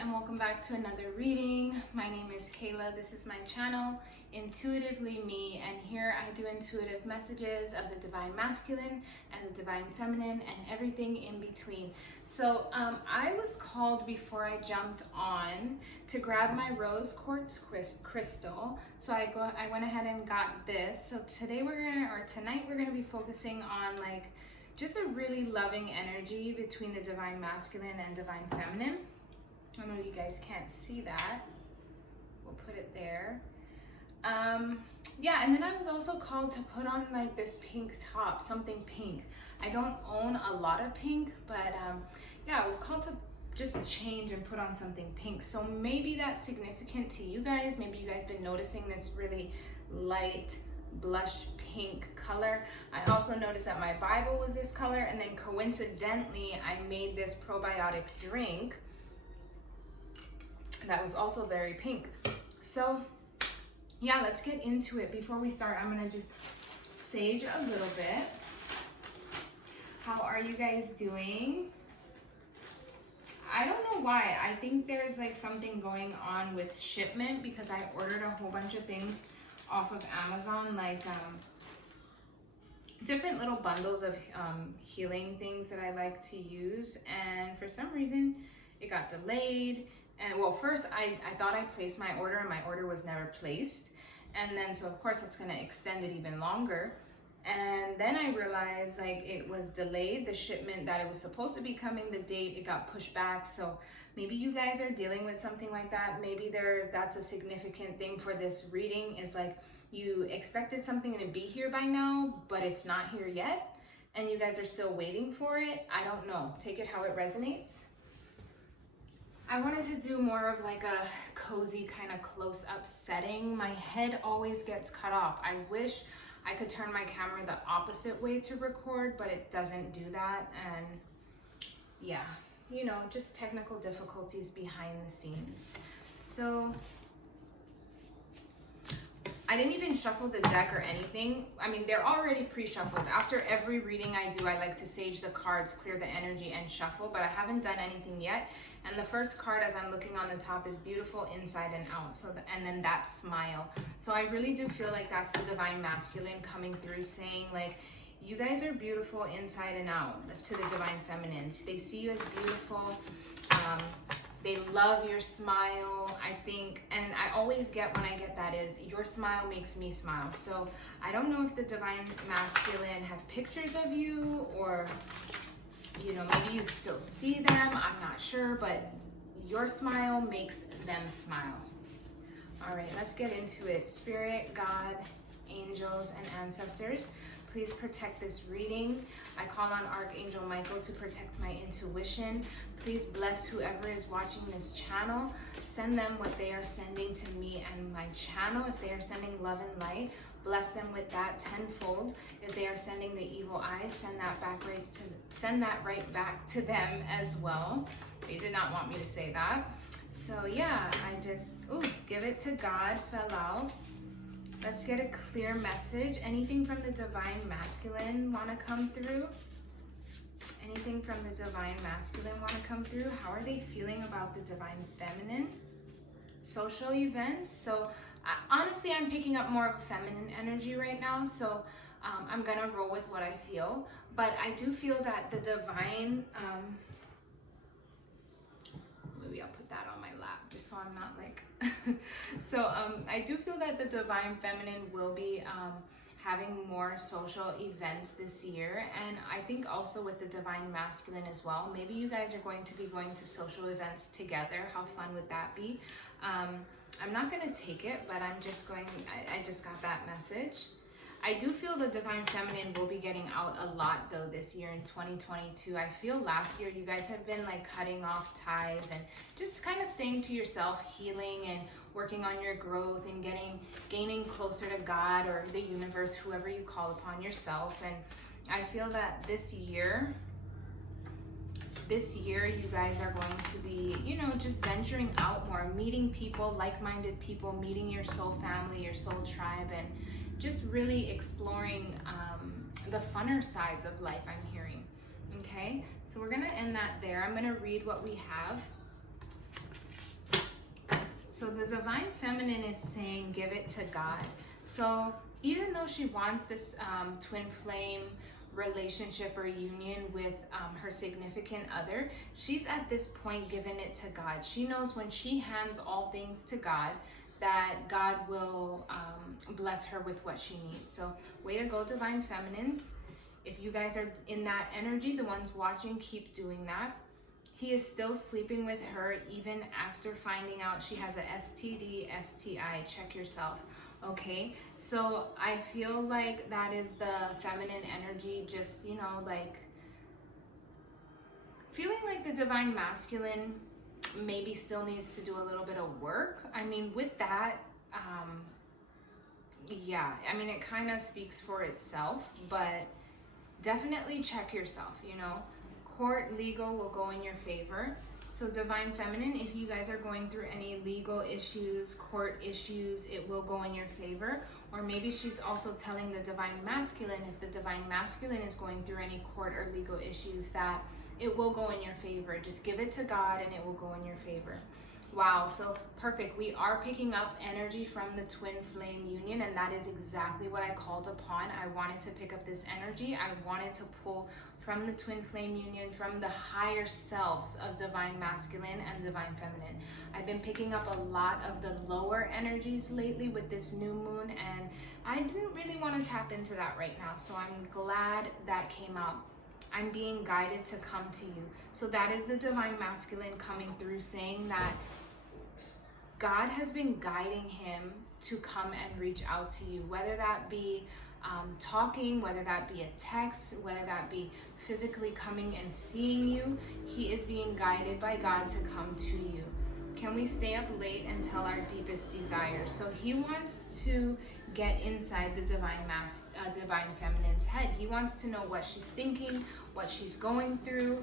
and welcome back to another reading. My name is Kayla. This is my channel, Intuitively Me, and here I do intuitive messages of the Divine Masculine and the Divine Feminine and everything in between. So I was called before I jumped on to grab my rose quartz crystal. So I went ahead and got this. So tonight we're gonna be focusing on just a really loving energy between the Divine Masculine and Divine Feminine. I know you guys can't see that. We'll put it there. Yeah, and then I was also called to put on this pink top, something pink. I don't own a lot of pink, but yeah, I was called to just change and put on something pink. So maybe that's significant to you guys. Maybe you guys been noticing this really light blush pink color. I also noticed that my Bible was this color, and then coincidentally I made this probiotic drink that was also very pink. So yeah, let's get into it. Before we start, I'm gonna just sage a little bit. How are you guys doing? I don't know why. I think there's something going on with shipment because I ordered a whole bunch of things off of Amazon, different little bundles of healing things that I like to use, and for some reason it got delayed. And well, first I thought I placed my order and my order was never placed, and then so of course it's going to extend it even longer. And then I realized it was delayed, the shipment that it was supposed to be coming, the date, it got pushed back. So maybe you guys are dealing with something like that. Maybe that's a significant thing for this reading, is you expected something to be here by now, but it's not here yet, and you guys are still waiting for it. I don't know. Take it how it resonates. I wanted to do more of a cozy kind of close-up setting. My head always gets cut off. I wish I could turn my camera the opposite way to record, but it doesn't do that. And yeah, just technical difficulties behind the scenes. So I didn't even shuffle the deck or anything. I mean, they're already pre-shuffled. After every reading I do, I like to sage the cards, clear the energy, and shuffle, but I haven't done anything yet. And the first card, as I'm looking on the top, is beautiful inside and out. And then that smile. So I really do feel that's the Divine Masculine coming through, saying you guys are beautiful inside and out, to the Divine Feminine. They see you as beautiful. They love your smile, I think, and I always get when I get that is, your smile makes me smile. So I don't know if the Divine Masculine have pictures of you, or maybe you still see them, I'm not sure, but your smile makes them smile. All right, let's get into it. Spirit, God, angels, and ancestors, please protect this reading. I call on Archangel Michael to protect my intuition. Please bless whoever is watching this channel. Send them what they are sending to me and my channel. If they are sending love and light, bless them with that tenfold. If they are sending the evil eye, send that right back to them as well. They did not want me to say that. So yeah, I just give it to God, fell out. Let's get a clear message. Anything from the Divine Masculine want to come through? Anything from the Divine Masculine want to come through? How are they feeling about the Divine Feminine? Social events. So honestly, I'm picking up more of feminine energy right now. So I'm going to roll with what I feel. But I do feel that the Divine... maybe I'll put that on my lap just so I'm not so I do feel that the Divine Feminine will be having more social events this year, and I think also with the Divine Masculine as well. Maybe you guys are going to be going to social events together. How fun would that be? I'm not going to take it, but I just got that message. I do feel the Divine Feminine will be getting out a lot though this year in 2022. I feel last year you guys have been cutting off ties and just kind of staying to yourself, healing and working on your growth and gaining closer to God or the universe, whoever you call upon yourself. And I feel that this year you guys are going to be, just venturing out more, meeting people, like-minded people, meeting your soul family, your soul tribe, and just really exploring the funner sides of life, I'm hearing. Okay, so we're gonna end that there. I'm gonna read what we have. divine feminine is saying give it to God. So even though she wants this twin flame relationship or union with her significant other, she's at this point given it to God. She knows when she hands all things to God, that God will bless her with what she needs. So way to go, divine feminines. If you guys are in that energy, the ones watching, keep doing that. He is still sleeping with her even after finding out she has a STD, STI. Check yourself. Okay, so I feel like that is the feminine energy, just, you know, like feeling like the divine masculine maybe still needs to do a little bit of work. I mean, with that, yeah, I mean, it kind of speaks for itself, but definitely check yourself, you know. Court, legal will go in your favor. So divine feminine, if you guys are going through any legal issues, court issues, it will go in your favor. Or maybe she's also telling the divine masculine, if the divine masculine is going through any court or legal issues, that it will go in your favor. Just give it to God and it will go in your favor. Wow, so perfect. We are picking up energy from the twin flame union, and that is exactly what I called upon. I wanted to pick up this energy. I wanted to pull from the twin flame union, from the higher selves of divine masculine and divine feminine. I've been picking up a lot of the lower energies lately with this new moon, and I didn't really want to tap into that right now. So I'm glad that came out. I'm being guided to come to you. So that is the divine masculine coming through, saying that God has been guiding him to come and reach out to you, whether that be talking, whether that be a text, whether that be physically coming and seeing you. He is being guided by God to come to you. Can we stay up late and tell our deepest desires? So he wants to get inside the divine feminine's head. He wants to know what she's thinking, what she's going through,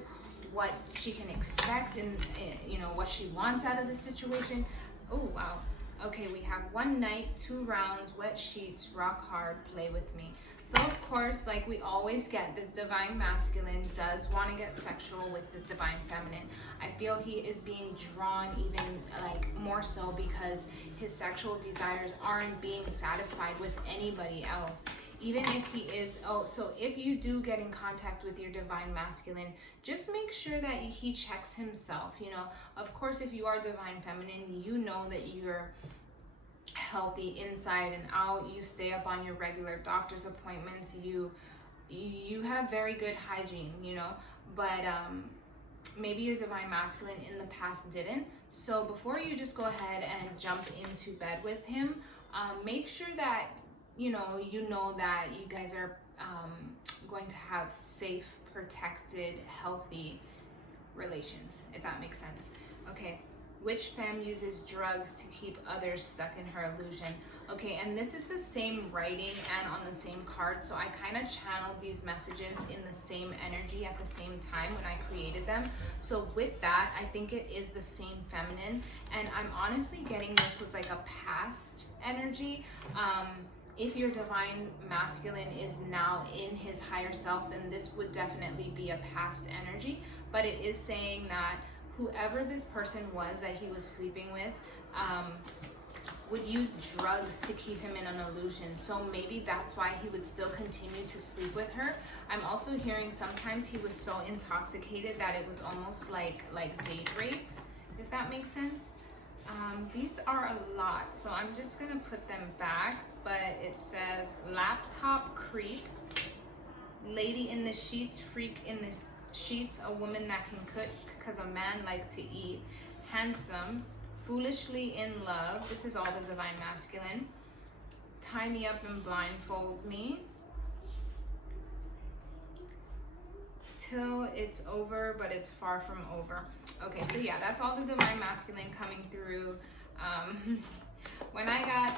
what she can expect, and you know, what she wants out of the situation. Oh, wow. Okay, we have 1 night, 2 rounds, wet sheets, rock hard, play with me. So of course, like we always get, this divine masculine does want to get sexual with the divine feminine. I feel he is being drawn even like more so because his sexual desires aren't being satisfied with anybody else. Even if he is, so if you do get in contact with your divine masculine, just make sure that he checks himself. You know, of course, if you are divine feminine, you know that you're healthy inside and out. You stay up on your regular doctor's appointments. You have very good hygiene, you know, but maybe your divine masculine in the past didn't. So before you just go ahead and jump into bed with him, make sure that you know that you guys are going to have safe, protected, healthy relations, if that makes sense. Okay, which femme uses drugs to keep others stuck in her illusion? Okay, and this is the same writing and on the same card, so I kind of channeled these messages in the same energy at the same time when I created them. So with that, I think it is the same feminine, and I'm honestly getting this was like a past energy. If your divine masculine is now in his higher self, then this would definitely be a past energy. But it is saying that whoever this person was that he was sleeping with would use drugs to keep him in an illusion. So maybe that's why he would still continue to sleep with her. I'm also hearing sometimes he was so intoxicated that it was almost like date rape, if that makes sense. These are a lot, so I'm just gonna put them back, but it says laptop creep, lady in the sheets, freak in the sheets, a woman that can cook because a man likes to eat, handsome, foolishly in love, this is all the divine masculine, tie me up and blindfold me, till it's over, but it's far from over. Okay, so yeah, that's all the divine masculine coming through. When I got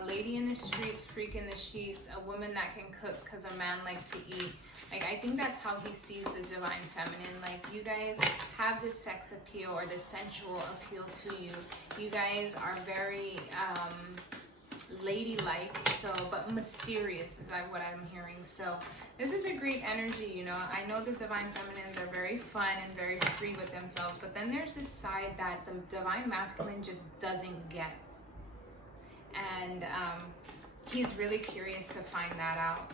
a lady in the streets, freak in the sheets, a woman that can cook because a man likes to eat, like I think that's how he sees the divine feminine. Like you guys have this sex appeal or this sensual appeal to you. You guys are very ladylike, so but mysterious is what I'm hearing. So this is a great energy, you know. I know the divine feminines are very fun and very free with themselves, but then there's this side that the divine masculine just doesn't get. and he's really curious to find that out.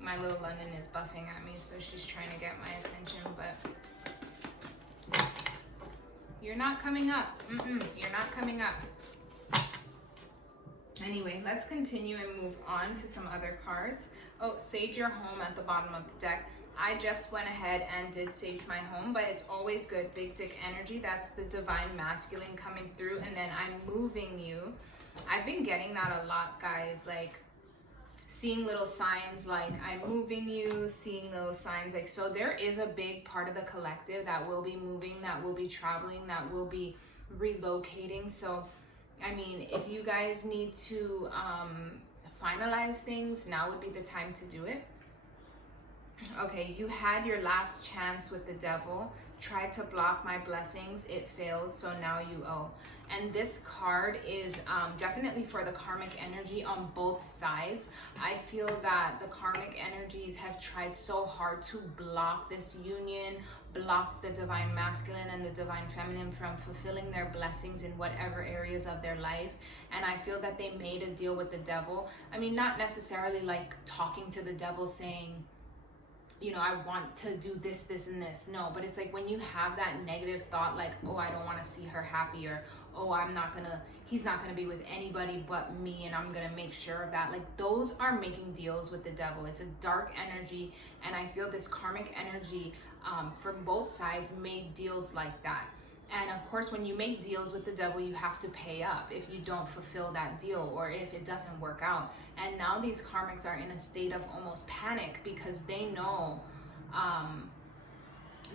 My little London is buffing at me, so she's trying to get my attention, but you're not coming up. You're not coming up. Anyway, let's continue and move on to some other cards. Oh, sage your home at the bottom of the deck. I just went ahead and did sage my home, but it's always good. Big dick energy. That's the divine masculine coming through, and then I'm moving you. I've been getting that a lot, guys. Like, seeing little signs like I'm moving you, seeing those signs. Like, so there is a big part of the collective that will be moving, that will be traveling, that will be relocating. So, I mean, if you guys need to finalize things, now would be the time to do it. Okay, you had your last chance with the devil. Tried to block my blessings. It failed, so now you owe. And this card is definitely for the karmic energy on both sides. I feel that the karmic energies have tried so hard to block this union, block the divine masculine and the divine feminine from fulfilling their blessings in whatever areas of their life. And I feel that they made a deal with the devil. I mean, not necessarily like talking to the devil saying, you know, I want to do this, this, and this. No, but it's like when you have that negative thought, like, oh, I don't want to see her happy, or, oh, he's not gonna be with anybody but me, and I'm gonna make sure of that. Like, those are making deals with the devil. It's a dark energy, and I feel this karmic energy from both sides made deals like that. And of course, when you make deals with the devil, you have to pay up if you don't fulfill that deal or if it doesn't work out. And now these karmics are in a state of almost panic because they know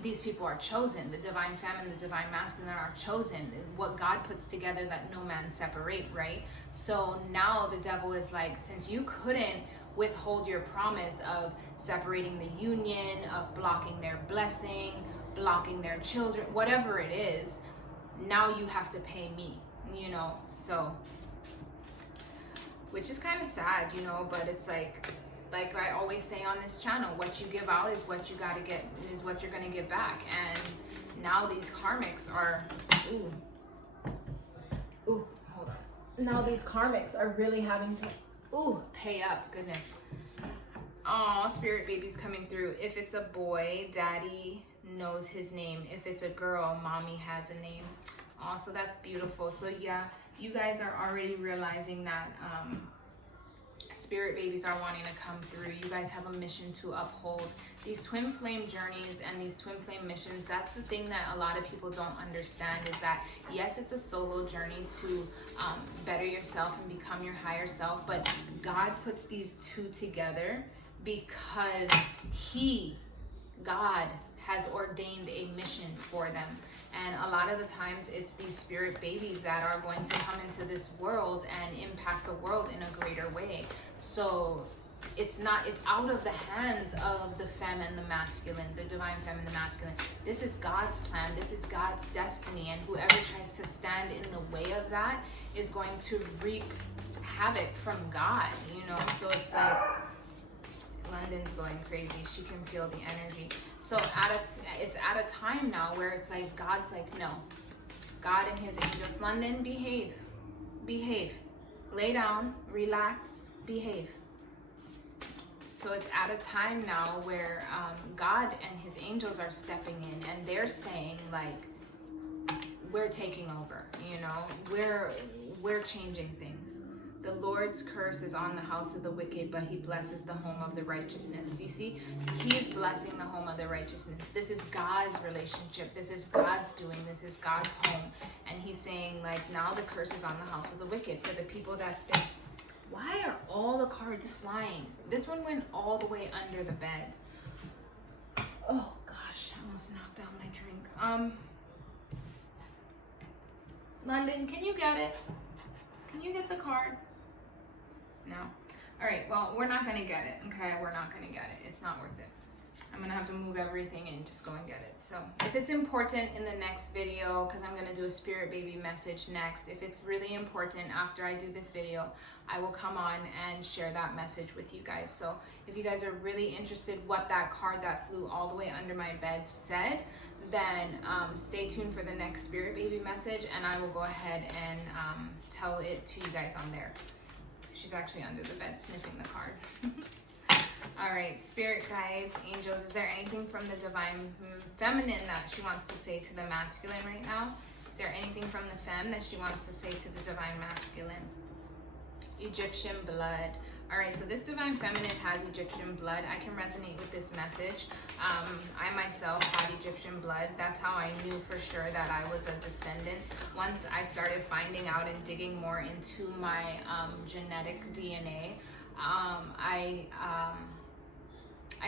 these people are chosen. The divine feminine, the divine masculine are chosen. What God puts together, that no man separate, right? So now the devil is like, since you couldn't withhold your promise of separating the union, of blocking their blessing, blocking their children, whatever it is, now you have to pay me, you know. So, which is kind of sad, you know, but it's like I always say on this channel, what you give out is what you got to get, is what you're going to get back. And now these karmics are, hold on. Now these karmics are really having to, pay up. Goodness. Oh, spirit baby's coming through. If it's a boy, daddy knows his name. If it's a girl, mommy has a name. Oh, so that's beautiful. So yeah, you guys are already realizing that spirit babies are wanting to come through. You guys have a mission to uphold. These twin flame journeys and these twin flame missions, that's the thing that a lot of people don't understand, is that yes, it's a solo journey to better yourself and become your higher self, but God puts these two together because God has ordained a mission for them. And a lot of the times it's these spirit babies that are going to come into this world and impact the world in a greater way. So it's out of the hands of the femme and the masculine, the divine femme and the masculine. This is God's plan. This is God's destiny. And whoever tries to stand in the way of that is going to reap havoc from God, you know? So it's like, London's going crazy. She can feel the energy. So it's at a time now where it's like God's like, no. God and his angels, London, behave. Lay down, relax, behave. So it's at a time now where God and his angels are stepping in and they're saying, like, we're taking over, you know, we're changing things. The Lord's curse is on the house of the wicked, but he blesses the home of the righteousness. Do you see? He's blessing the home of the righteousness. This is God's relationship. This is God's doing. This is God's home. And he's saying, like, now the curse is on the house of the wicked for the people that's been... Why are all the cards flying? This one went all the way under the bed. Oh, gosh. I almost knocked down my drink. London, can you get it? Can you get the card? No. All right, well, we're not gonna get it, okay? We're not gonna get it. It's not worth it. I'm gonna have to move everything and just go and get it. So if it's important in the next video, because I'm gonna do a spirit baby message next, if it's really important after I do this video, I will come on and share that message with you guys. So if you guys are really interested what that card that flew all the way under my bed said, then stay tuned for the next spirit baby message, and I will go ahead and tell it to you guys on there. She's actually under the bed sniffing the card. All right, spirit guides, angels, is there anything from the divine feminine that she wants to say to the masculine right now? Is there anything from the femme that she wants to say to the divine masculine? Egyptian blood. All right, so this divine feminine has Egyptian blood. I can resonate with this message. I myself had Egyptian blood. That's how I knew for sure that I was a descendant. Once I started finding out and digging more into my genetic DNA, I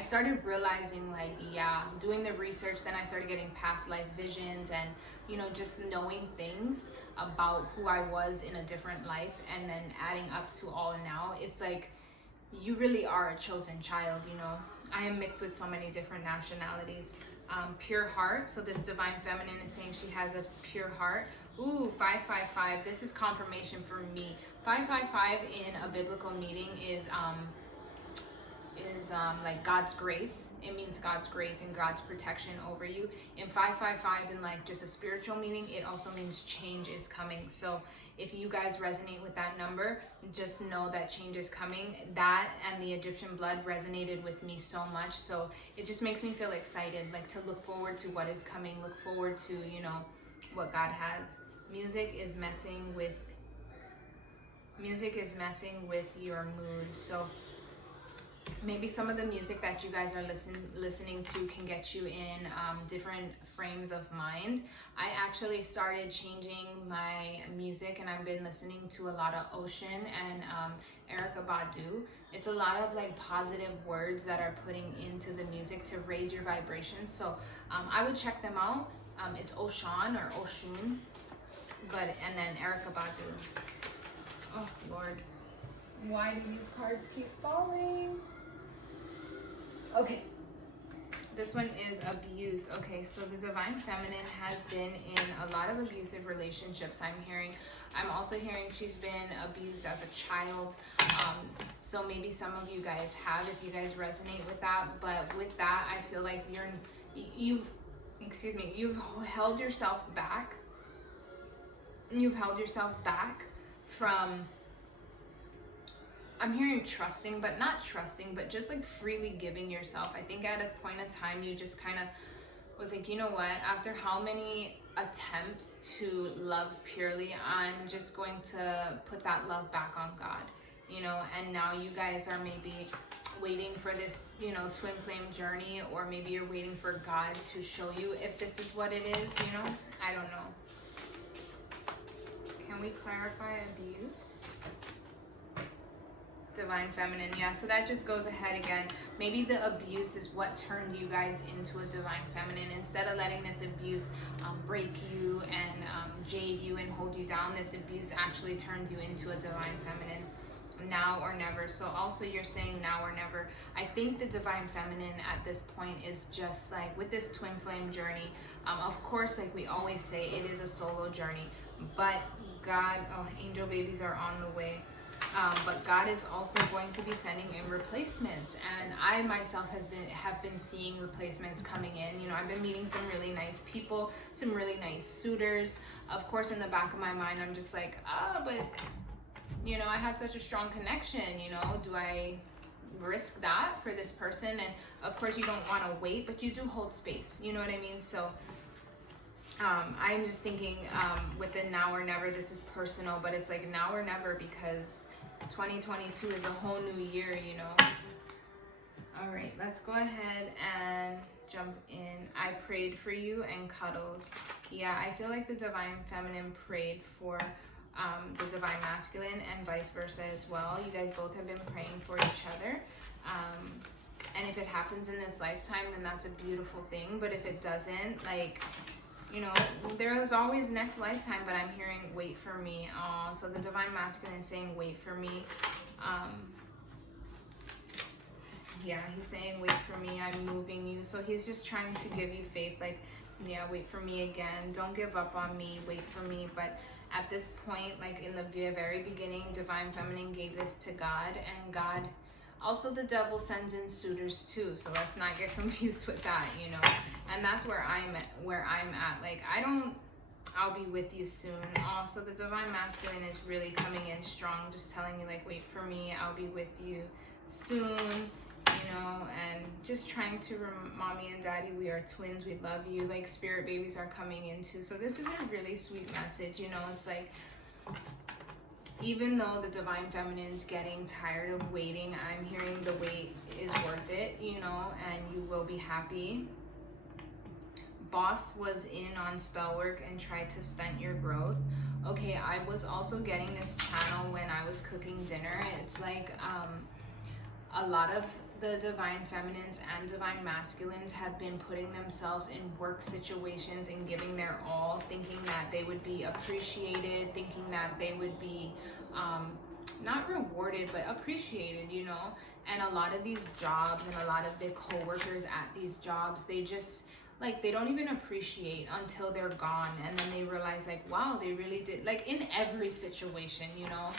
started realizing, like, yeah, doing the research, then I started getting past life visions and, you know, just knowing things about who I was in a different life, and then adding up to all now. It's like, you really are a chosen child, you know. I am mixed with so many different nationalities. Pure heart, so this divine feminine is saying she has a pure heart. Ooh, 555, this is confirmation for me. 555 in a biblical meaning is like God's grace. It means God's grace and God's protection over you. In 555, in like just a spiritual meaning, it also means change is coming. So if you guys resonate with that number, just know that change is coming. That and the Egyptian blood resonated with me so much. So it just makes me feel excited, like to look forward to what is coming, look forward to, you know, what God has. Music is messing with your mood. So maybe some of the music that you guys are listening to can get you in different frames of mind. I actually started changing my music, and I've been listening to a lot of Ocean and Erykah Badu. It's a lot of like positive words that are putting into the music to raise your vibration. So I would check them out. It's Ocean or Oshun, and then Erykah Badu. Oh Lord, why do these cards keep falling? Okay, this one is abuse. Okay, so the divine feminine has been in a lot of abusive relationships. I'm also hearing she's been abused as a child. So maybe some of you guys have, if you guys resonate with that. But with that, I feel like you've held yourself back. You've held yourself back from, I'm hearing trusting, but not trusting, but just like freely giving yourself. I think at a point in time, you just kind of was like, you know what, after how many attempts to love purely, I'm just going to put that love back on God, you know. And now you guys are maybe waiting for this, you know, twin flame journey, or maybe you're waiting for God to show you if this is what it is, you know. I don't know. Can we clarify abuse? Divine feminine, yeah, so that just goes ahead again. Maybe the abuse is what turned you guys into a divine feminine. Instead of letting this abuse break you and jade you and hold you down, this abuse actually turned you into a divine feminine. Now or never. So also you're saying now or never. I think the divine feminine at this point is just like with this twin flame journey. Of course, like we always say, it is a solo journey, but God, angel babies are on the way. But God is also going to be sending in replacements, and I myself have been seeing replacements coming in. You know, I've been meeting some really nice people, some really nice suitors. Of course, in the back of my mind, I'm just like, but you know, I had such a strong connection. You know, do I risk that for this person? And of course, you don't want to wait, but you do hold space. You know what I mean? So I'm just thinking with the now or never, this is personal, but it's like now or never, because 2022 is a whole new year, you know. All right, let's go ahead and jump in. I prayed for you and cuddles. Yeah, I feel like the divine feminine prayed for the divine masculine and vice versa as well. You guys both have been praying for each other. And if it happens in this lifetime, then that's a beautiful thing. But if it doesn't, like, you know, there is always next lifetime, but I'm hearing wait for me. So the divine masculine is saying wait for me. Yeah, he's saying wait for me, I'm moving you. So he's just trying to give you faith, like, yeah, wait for me again. Don't give up on me, wait for me. But at this point, like in the very beginning, divine feminine gave this to God, and God, also the devil sends in suitors too. So let's not get confused with that, you know. And that's where I'm at. Like, I'll be with you soon. Also, the Divine Masculine is really coming in strong, just telling you, like, wait for me, I'll be with you soon, you know, and just trying to mommy and daddy, we are twins, we love you. Like, spirit babies are coming in too. So this is a really sweet message, you know. It's like, even though the Divine Feminine's getting tired of waiting, I'm hearing the wait is worth it, you know, and you will be happy. Boss was in on spell work and tried to stunt your growth. Okay, I was also getting this channel when I was cooking dinner. It's like a lot of the Divine Feminines and Divine Masculines have been putting themselves in work situations and giving their all, thinking that they would be appreciated, thinking that they would be not rewarded, but appreciated, you know. And a lot of these jobs and a lot of the co-workers at these jobs, they just, like, they don't even appreciate until they're gone, and then they realize, like, wow, they really did. Like, in every situation, you know,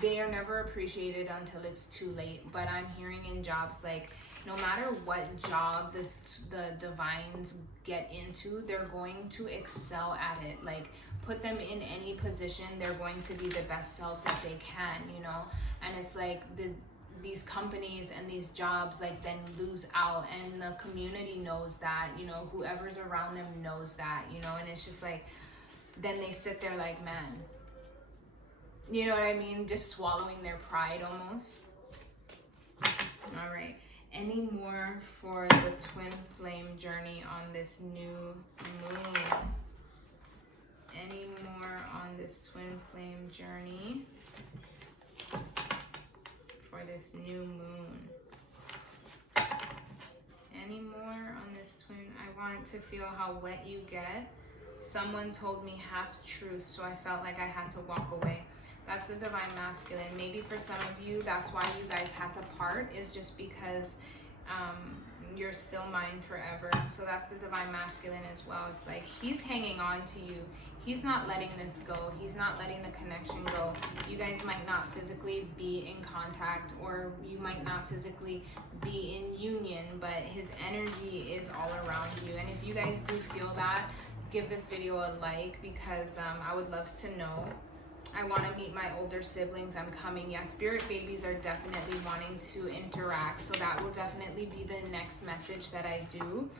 they are never appreciated until it's too late. But I'm hearing in jobs, like, no matter what job the divines get into, they're going to excel at it. Like, put them in any position, they're going to be the best selves that they can, you know. And it's like these companies and these jobs, like, then lose out, and the community knows that, you know, whoever's around them knows that, you know. And it's just like, then they sit there like, man, you know what I mean, just swallowing their pride almost. All right, any more for the twin flame journey on this new moon? Any more on this twin flame journey for this new moon? Any more on this twin? I want to feel how wet you get. Someone told me half truth, so I felt like I had to walk away. That's the Divine Masculine. Maybe for some of you, that's why you guys had to part, is just because you're still mine forever. So that's the Divine Masculine as well. It's like, he's hanging on to you. He's not letting this go. He's not letting the connection go. You guys might not physically be in contact, or you might not physically be in union, but his energy is all around you. And if you guys do feel that, give this video a like, because I would love to know. I want to meet my older siblings. I'm coming. Yeah, spirit babies are definitely wanting to interact. So that will definitely be the next message that I do.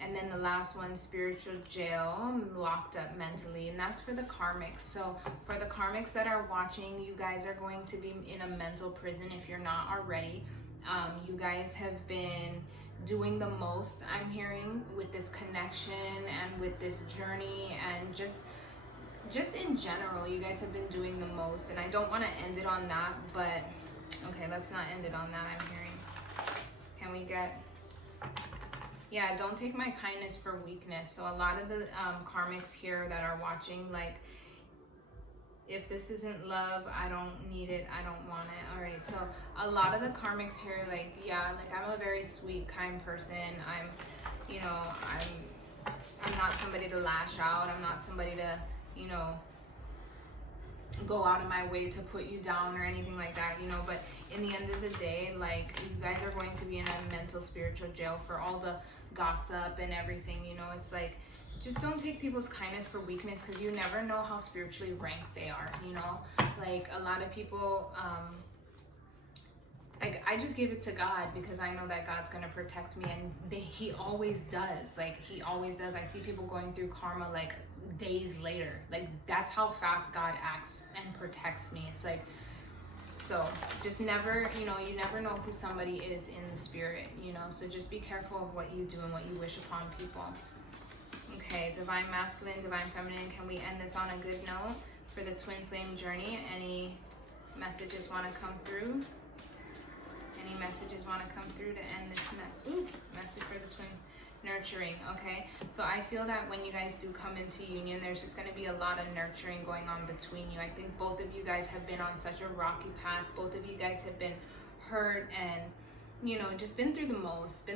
And then the last one, spiritual jail. I'm locked up mentally. And that's for the karmics. So for the karmics that are watching, you guys are going to be in a mental prison if you're not already. You guys have been doing the most, I'm hearing, with this connection and with this journey, and just in general, you guys have been doing the most. And I don't want to end it on that, but okay, let's not end it on that. I'm hearing, can we get, yeah, don't take my kindness for weakness. So a lot of the karmics here that are watching, like, if this isn't love, I don't need it, I don't want it. All right, so a lot of the karmics here, like, yeah, like, I'm a very sweet, kind person. I'm, you know, I'm not somebody to lash out. I'm not somebody to, you know, go out of my way to put you down or anything like that, you know. But in the end of the day, like, you guys are going to be in a mental, spiritual jail for all the gossip and everything, you know. It's like, just don't take people's kindness for weakness, because you never know how spiritually ranked they are, you know. Like, a lot of people, like, I just give it to God, because I know that God's gonna protect me, and he always does. Like, he always does. I see people going through karma, like, days later. Like, that's how fast God acts and protects me. It's like, so just never, you know, you never know who somebody is in the spirit, you know. So just be careful of what you do and what you wish upon people. Okay, Divine Masculine, Divine Feminine, can we end this on a good note for the twin flame journey? Any messages want to come through? Any messages want to come through to end this mess? Ooh, message for the twin nurturing. Okay, so I feel that when you guys do come into union, there's just going to be a lot of nurturing going on between you. I think both of you guys have been on such a rocky path. Both of you guys have been hurt and, you know, just been through the most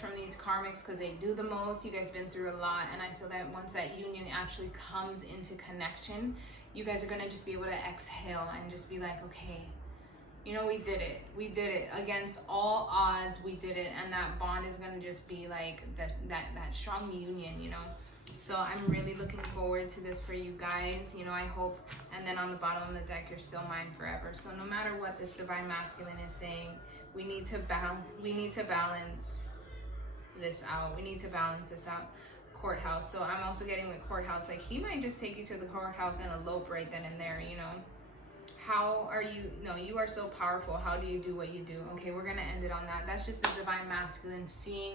from these karmics, because they do the most. You guys been through a lot, and I feel that once that union actually comes into connection, you guys are going to just be able to exhale and just be like, okay, you know, we did it against all odds. We did it, and that bond is gonna just be like that strong union, you know. So I'm really looking forward to this for you guys, you know. I hope. And then on the bottom of the deck, you're still mine forever. So no matter what this divine masculine is saying, we need to balance this out. We need to balance this out. Courthouse. So I'm also getting with courthouse, like he might just take you to the courthouse and elope right then and there, you know. How are you? No, you are so powerful. How do you do what you do? Okay, we're gonna end it on that. That's just the divine masculine, seeing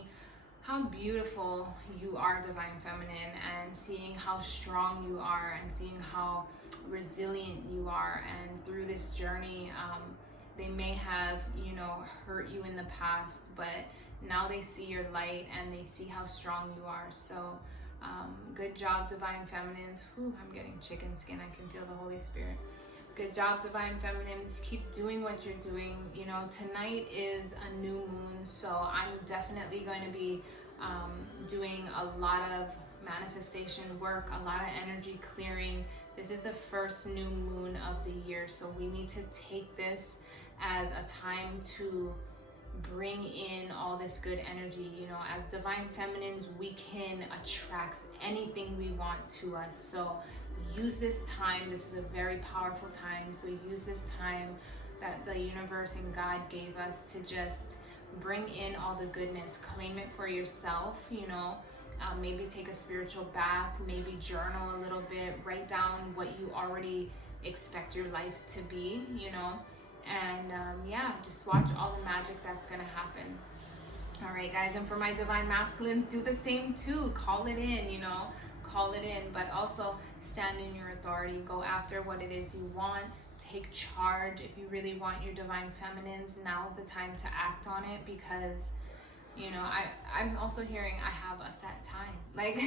how beautiful you are, divine feminine, and seeing how strong you are, and seeing how resilient you are. And through this journey, they may have, you know, hurt you in the past, but now they see your light and they see how strong you are. So good job, divine feminines. Whew, I'm getting chicken skin. I can feel the Holy Spirit. Good job, divine feminines. Keep doing what you're doing. You know, tonight is a new moon, so I'm definitely going to be doing a lot of manifestation work, a lot of energy clearing. This is the first new moon of the year, so we need to take this as a time to bring in all this good energy. You know, as divine feminines, we can attract anything we want to us. So use this time. This is a very powerful time. So use this time that the universe and God gave us to just bring in all the goodness. Claim it for yourself, you know. Maybe take a spiritual bath, maybe journal a little bit, write down what you already expect your life to be, you know. And yeah, just watch all the magic that's gonna happen. All right, guys, and for my divine masculines, do the same too. Call it in, you know, call it in, but also stand in your authority. Go after what it is you want. Take charge. If you really want your divine feminines, now's the time to act on it, because, you know, I'm also hearing I have a set time. Like,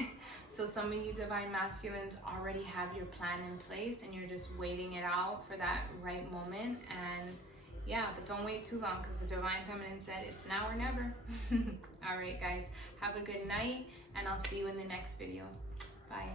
so some of you divine masculines already have your plan in place and you're just waiting it out for that right moment. And yeah, but don't wait too long, because the divine feminine said it's now or never. All right, guys, have a good night, and I'll see you in the next video. Bye.